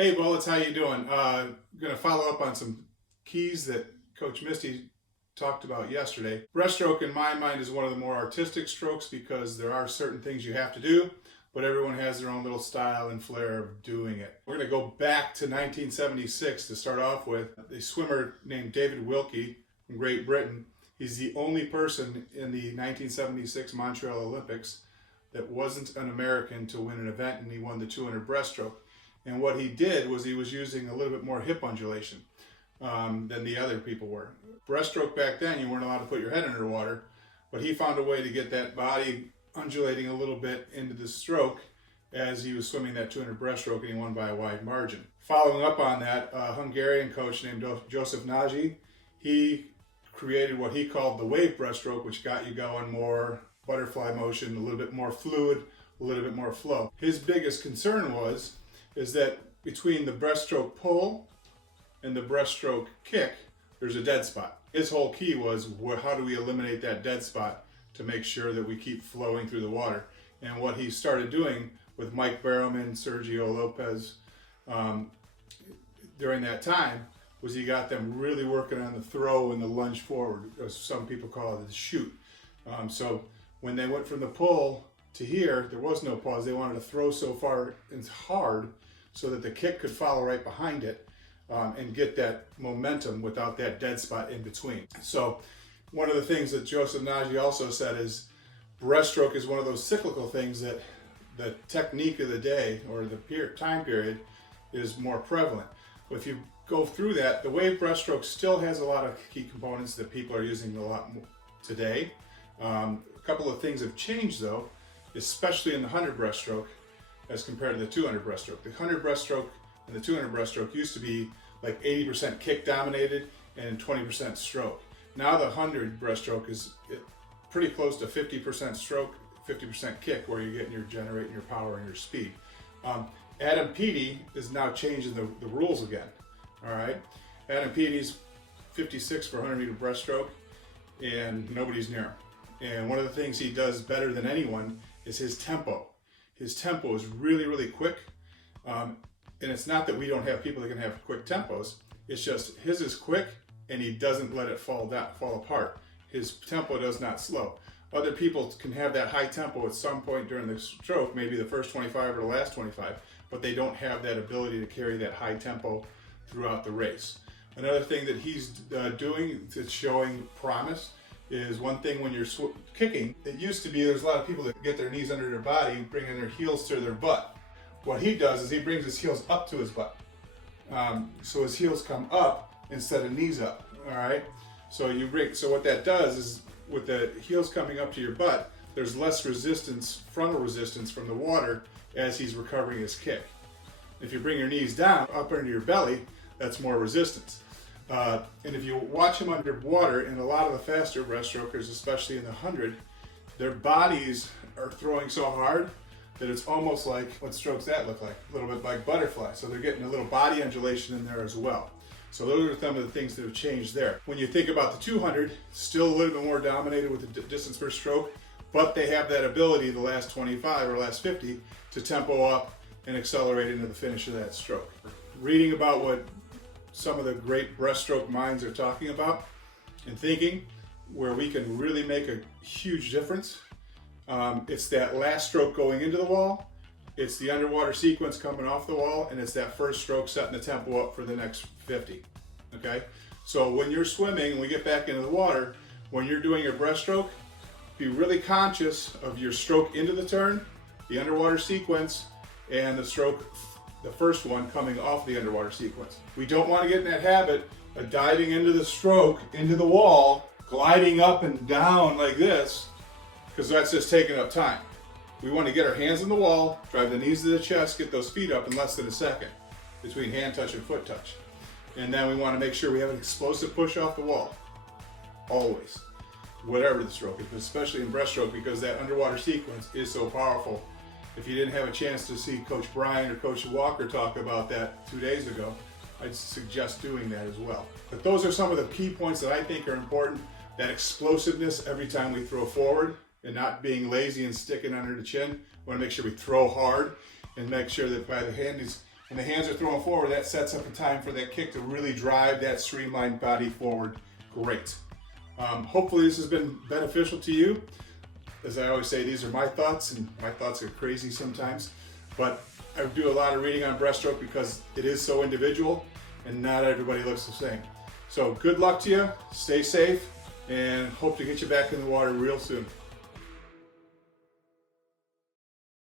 Hey Bullets, how you doing? Going to follow up on some keys that Coach Misty talked about yesterday. Breaststroke, in my mind, is one of the more artistic strokes because there are certain things you have to do, but everyone has their own little style and flair of doing it. We're going to go back to 1976 to start off with. A swimmer named David Wilkie from Great Britain. He's the only person in the 1976 Montreal Olympics that wasn't an American to win an event, and he won the 200 breaststroke. And what he did was he was using a little bit more hip undulation than the other people were. Breaststroke back then, you weren't allowed to put your head underwater, but he found a way to get that body undulating a little bit into the stroke as he was swimming that 200 breaststroke, and he won by a wide margin. Following up on that, a Hungarian coach named Joseph Nagy, he created what he called the wave breaststroke, which got you going more butterfly motion, a little bit more fluid, a little bit more flow. His biggest concern is that between the breaststroke pull and the breaststroke kick, there's a dead spot. His whole key was, how do we eliminate that dead spot to make sure that we keep flowing through the water? And what he started doing with Mike Barrowman, Sergio Lopez, during that time, was he got them really working on the throw and the lunge forward, as some people call it, the shoot. So when they went from the pull to here, there was no pause. They wanted to throw so far and hard so that the kick could follow right behind it and get that momentum without that dead spot in between. So one of the things that Joseph Nagy also said is breaststroke is one of those cyclical things that the technique of the day or the time period is more prevalent. If you go through that, the wave breaststroke still has a lot of key components that people are using a lot more today. A couple of things have changed though, especially in the 100 breaststroke as compared to the 200 breaststroke. The 100 breaststroke and the 200 breaststroke used to be like 80% kick dominated and 20% stroke. Now the 100 breaststroke is pretty close to 50% stroke, 50% kick, where you're getting generating your power and your speed. Adam Peaty is now changing the rules again. All right, Adam Peaty's 56 for 100 meter breaststroke, and nobody's near him. And one of the things he does better than anyone is his tempo. His tempo is really, really quick. And it's not that we don't have people that can have quick tempos. It's just his is quick and he doesn't let it fall apart. His tempo does not slow. Other people can have that high tempo at some point during the stroke, maybe the first 25 or the last 25, but they don't have that ability to carry that high tempo throughout the race. Another thing that he's doing that's showing promise is one thing when you're kicking. It used to be there's a lot of people that get their knees under their body, bringing their heels to their butt. What he does is he brings his heels up to his butt. So his heels come up instead of knees up, all right? So what that does is with the heels coming up to your butt, there's less resistance, frontal resistance from the water as he's recovering his kick. If you bring your knees down, up under your belly, that's more resistance. And if you watch them underwater, and a lot of the faster breaststrokers, especially in the 100, their bodies are throwing so hard that it's almost like, what strokes that look like? A little bit like butterfly. So they're getting a little body undulation in there as well. So those are some of the things that have changed there. When you think about the 200, still a little bit more dominated with the distance per stroke, but they have that ability the last 25 or last 50 to tempo up and accelerate into the finish of that stroke. Reading about what some of the great breaststroke minds are talking about and thinking, where we can really make a huge difference. It's that last stroke going into the wall, it's the underwater sequence coming off the wall, and it's that first stroke setting the tempo up for the next 50, okay? So when you're swimming and we get back into the water, when you're doing your breaststroke, be really conscious of your stroke into the turn, the underwater sequence, and the stroke, the first one coming off the underwater sequence. We don't want to get in that habit of diving into the stroke, into the wall, gliding up and down like this, because that's just taking up time. We want to get our hands on the wall, drive the knees to the chest, get those feet up in less than a second between hand touch and foot touch. And then we want to make sure we have an explosive push off the wall, always, whatever the stroke is, but especially in breaststroke, because that underwater sequence is so powerful. If you didn't have a chance to see Coach Brian or Coach Walker talk about that 2 days ago, I'd suggest doing that as well. But those are some of the key points that I think are important. That explosiveness every time we throw forward and not being lazy and sticking under the chin. We want to make sure we throw hard and make sure that by the hand is when the hands are thrown forward, that sets up a time for that kick to really drive that streamlined body forward. Great. Hopefully this has been beneficial to you. As I always say, these are my thoughts, and my thoughts are crazy sometimes, but I do a lot of reading on breaststroke because it is so individual and not everybody looks the same. So good luck to you, stay safe, and hope to get you back in the water real soon.